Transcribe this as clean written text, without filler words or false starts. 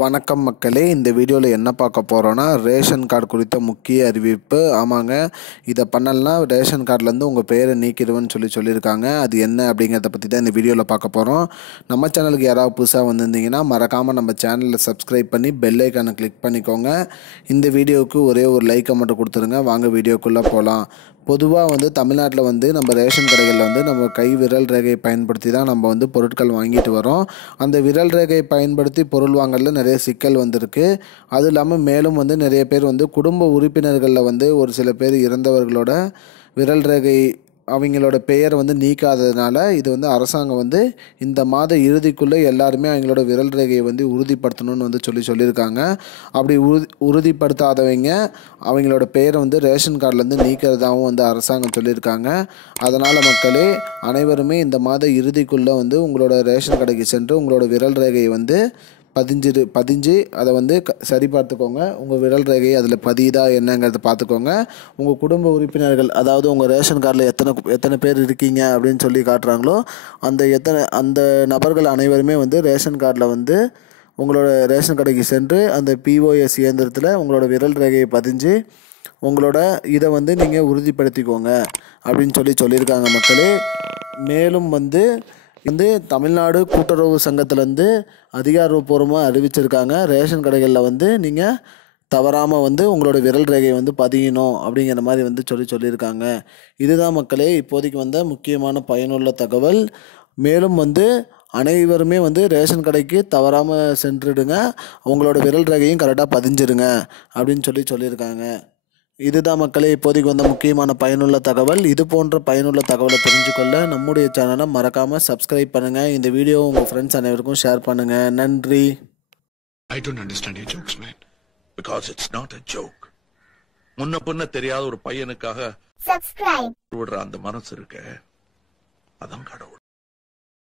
வணக்கம் மக்களே, இந்த வீடியோவில் என்ன பார்க்க போகிறோன்னா ரேஷன் கார்டு குறித்த முக்கிய அறிவிப்பு. ஆமாங்க, இதை பண்ணலன்னா ரேஷன் கார்டுலேருந்து உங்கள் பேரை நீக்கிடுவேன்னு சொல்லியிருக்காங்க. அது என்ன அப்படிங்கிறத பற்றி தான் இந்த வீடியோவில் பார்க்க போகிறோம். நம்ம சேனலுக்கு யாராவது புதுசாக வந்திருந்தீங்கன்னா மறக்காமல் நம்ம சேனலில் சப்ஸ்கிரைப் பண்ணி பெல் ஐக்கானை கிளிக் பண்ணிக்கோங்க. இந்த வீடியோவுக்கு ஒரே ஒரு லைக்கை மட்டும் கொடுத்துருங்க. வாங்க வீடியோக்குள்ளே போகலாம். பொதுவாக தமிழ்நாட்டில் நம்ம ரேஷன் கடைகளில் நம்ம கை விரல் ரேகையை பயன்படுத்தி தான் நம்ம பொருட்கள் வாங்கிட்டு வரோம். அந்த விரல் ரேகையை பயன்படுத்தி பொருள் வாங்கல நிறைய சிக்கல் வந்திருக்கு. அதுவும் இல்லாமல் மேலும் நிறைய பேர் குடும்ப உறுப்பினர்களில் ஒரு சில பேர் இறந்தவர்களோட விரல் ரேகை அவங்களோட பெயர் நீக்காததுனால இது அரசாங்கம் இந்த மாத இறுதிக்குள்ளே எல்லாருமே அவங்களோட விரல் ரேகையை உறுதிப்படுத்தணும்னு சொல்லியிருக்காங்க. அப்படி உறுதிப்படுத்தாதவங்க அவங்களோட பெயரை ரேஷன் கார்டிலேருந்து நீக்கிறதாகவும் அரசாங்கம் சொல்லியிருக்காங்க. அதனால் மக்களே, அனைவருமே இந்த மாத இறுதிக்குள்ளே உங்களோட ரேஷன் கடைக்கு சென்று உங்களோட விரல் ரேகையை பதிஞ்சு அதை சரி பார்த்துக்கோங்க. உங்கள் விரல் ரேகையை அதில் பதியுதா என்னங்கிறத பார்த்துக்கோங்க. உங்கள் குடும்ப உறுப்பினர்கள், அதாவது உங்கள் ரேஷன் கார்டில் எத்தனை பேர் இருக்கீங்க அப்படின்னு சொல்லி காட்டுறாங்களோ அந்த நபர்கள் அனைவருமே ரேஷன் கார்டில் உங்களோட ரேஷன் கடைக்கு சென்று அந்த பிஓஎஸ் இயந்திரத்தில் உங்களோட விரல் ரேகையை பதிஞ்சு உங்களோட இதை நீங்கள் உறுதிப்படுத்திக்கோங்க அப்படின்னு சொல்லியிருக்காங்க மக்களே. மேலும் தமிழ்நாடு கூட்டுறவு சங்கத்திலேருந்து அதிகாரப்பூர்வமாக அறிவிச்சிருக்காங்க. ரேஷன் கடைகளில் நீங்கள் தவறாமல் உங்களோட விரல் ரேகையை பதியணும் அப்படிங்கிற மாதிரி சொல்லியிருக்காங்க. இதுதான் மக்களே இப்போதைக்கு முக்கியமான பயனுள்ள தகவல். மேலும் அனைவருமே ரேஷன் கடைக்கு தவறாமல் சென்றுடுங்க. உங்களோட விரல் ரேகையும் கரெக்டாக பதிஞ்சிருங்க அப்படின்னு சொல்லியிருக்காங்க. இதுதான் மக்களே இப்போதைக்கு முக்கியமான பயனுள்ள தகவல். இது போன்ற பயனுள்ள தகவலை தெரிஞ்சுக்கொள்ள நம்முடைய சேனலை மறக்காமல் சப்ஸ்கிரைப் பண்ணுங்கள். இந்த வீடியோ உங்கள் ஃப்ரெண்ட்ஸ் அனைவருக்கும் ஷேர் பண்ணுங்கள். நன்றி. I don't understand your jokes, man. Because it's not a joke. முன்ன பின்ன தெரியாத ஒரு பையனுக்காக விடுற அந்த மனசு இருக்க, அதான் கடவுள்.